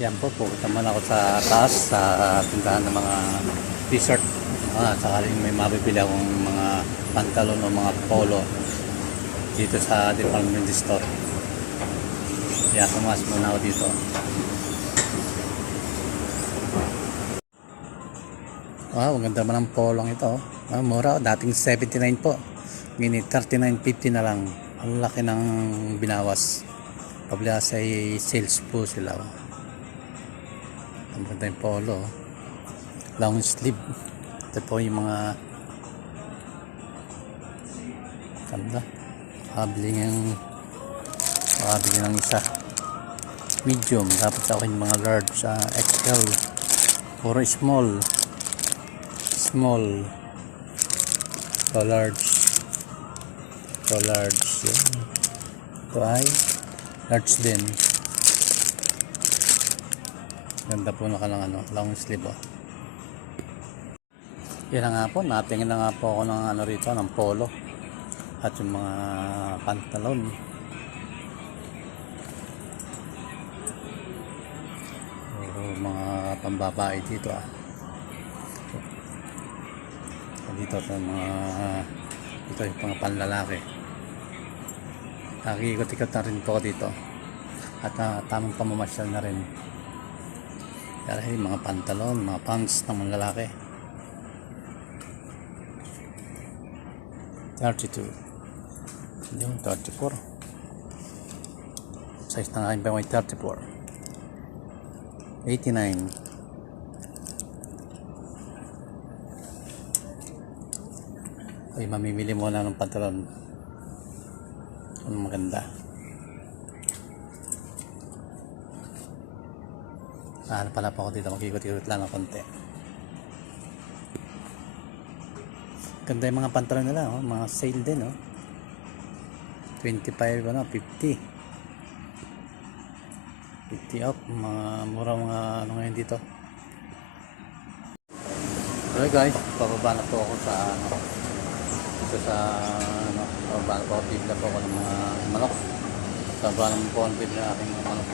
Yan po, pupunta man ako sa taas sa tindahan ng mga t-shirt. Ah, sakaling may mabibili akong mga pantalon o mga polo dito sa department store. Yan, tumas muna ako dito. Wow, ang ganda man ng polong ito. Ah, mura, dating 79 po. Ngayon 39.50 na lang. Ang laki ng binawas. Pabila sa sales po sila. oh. Ang ganda yung polo. oh. Long sleeve. Ito po yung mga ganda. Habili ng habili ng isa. Medium. Dapat sa akin mga large. ah, XL. Puro small. Small. Ito large. Ito large. Yan. Ito ay large din. Ganda po naka lang ano, long sleeve oh. Yan nga po, natingin na nga po ako ng ano rito, ng polo. At yung mga pantalon. Puro mga pambabae dito ah. Dito sa mga ito yung mga panlalaki. Nakikikot-ikot na rin po dito. At ah, tamang pamamasyal na rin. Yung mga pantalon, mga pants ng mga lalaki. 32. Yung 34. Size ng aking pamay 34. 89. Ay, mamimili mo na ng pantalon. Ano maganda. Ah, ano pala po ako dito, mag-ikot-ikot lang ng konti. Ganda yung mga pantalon nila, oh. mga sale din, oh. 25, ano, 50. 50 up, mga mura mga ano ngayon dito. Okay guys, bababa na po ako sa ano, dito sa ano, bababa na po ako, bibla po ako ng mga manok. Bababa naman po ang bibla ng aking manok.